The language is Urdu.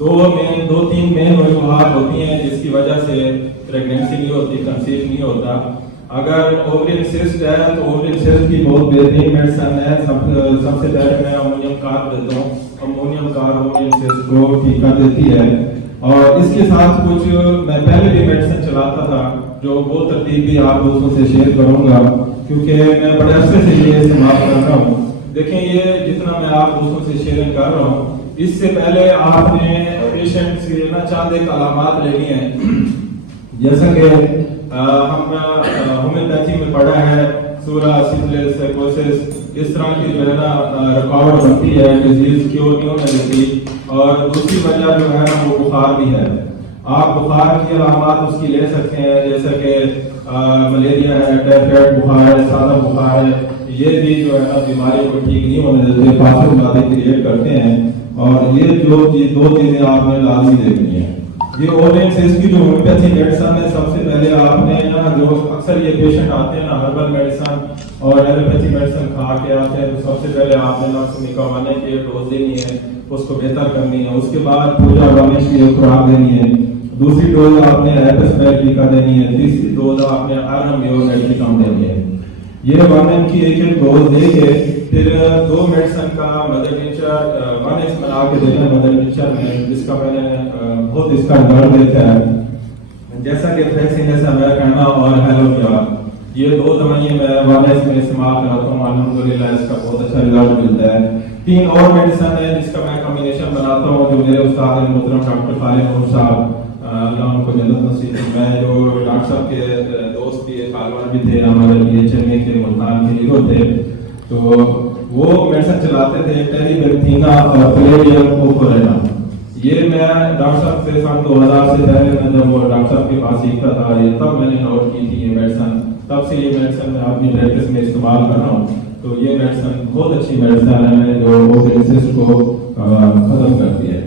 دو تین مین وجوہات ہوتی ہیں جس کی وجہ سے پریگنینسی نہیں ہوتی، کنسیو نہیں ہوتا۔ اگر اوورین سسٹ ہے تو اوورین سسٹ کی بہت بہترین میڈیسن ہے۔ سب سے پہلے میں امونیم کارب دیتا ہوں۔ امونیم کارب اوورین سسٹ کو ٹھیک کر دیتی ہے، اور اس کے ساتھ کچھ میں پہلے بھی میڈیسن چلاتا تھا جو وہ ترتیب بھی آپ دوستوں سے شیئر کروں گا، کیونکہ میں بڑے عرصے سے یہ استعمال کر رہا ہوں۔ دیکھیں یہ جتنا میں آپ دوستوں سے شیئرنگ کر رہا ہوں، اس سے پہلے آپ نے پیشنٹ سے نا چند ایک علامات لینی ہیں، جیسا کہ ہم ہومیوپیتھی میں پڑھا ہے سورا سفلس سائکوسس، اس طرح کی جو ہے نا رکاوٹ بنتی ہے، ڈیزیز کیور نہیں ہونے دیتی، اور دوسری وجہ جو ہے نا وہ بخار بھی ہے۔ آپ بخار کی علامات اس کی لے سکتے ہیں، جیسا کہ ملیریا ہے، ٹائفائڈ بخار ہے، سادہ بخار ہے، یہ بھی جو ہے نا بیماری کو ٹھیک نہیں ہونے دیتے، پاسو باتیں کریٹ کرتے ہیں، اور یہ جو دو چیزیں آپ نے لازمی دیکھنی ہیں۔ یہ اوورین سسٹ کی جو ہومیوپیتھی میڈیسن ہے، سب سے پہلے آپ نے نا جو اکثر یہ پیشنٹ آتے ہیں نا ہربل میڈیسن اور ایلوپیتھی میڈیسن کھا کے آتے ہیں، تو سب سے پہلے آپ نے نفس نکالنے کی ڈوز دینی ہے، اس کو بہتر کرنی ہے۔ اس کے بعد پوجا ورنش کی ایک خوراک دینی ہے، دوسری ڈوز آپ نے ایپسپیرٹی کا دینی ہے، تیسری ڈوز آپ نے آئرن میوریٹی کم دینی ہے۔ یہ 1 کی ایک ڈوز دے کے پھر 2 میڈیسن کا مدر نیچر 1x بنا کے دینا ہے مدر نیچر میں، جس کا میں نے بہت اس کا رزلٹ دیکھا ہے، جیسا کہ فریکسینس امیرکانا اور ہیلو کیا، یہ 2 دوائیں میں 1x میں استعمال کرتا ہوں، الحمدللہ اس کا بہت اچھا رزلٹ ملتا ہے۔ 3 اور میڈیسن ہے جس کا میں کمبینیشن بناتا ہوں، جو میرے استاد محترم ڈاکٹر خالد نور صاحب اللہ ان کو جنت نصیب فرمائے، جو ڈاکٹر صاحب کے دوست بھی طالبان بھی تھے، ہمارے PHMA کے ملتان کے لیڈر تھے، تو وہ میڈیسن چلاتے تھے ٹیریبینتھینا اور پلیریم کوفورینا۔ یہ میں ڈاکٹر صاحب سے سن 2000 سے پہلے میں جب وہ ڈاکٹر صاحب کے پاس سیکھتا تھا، یہ تب میں نے نوٹ کی تھی یہ میڈیسن، تب سے یہ میڈیسن میں اپنی پریکٹس میں استعمال کر رہا ہوں۔ تو یہ میڈیسن بہت اچھی میڈیسن ہے جو اوورین سسٹ کو ختم کرتی ہے۔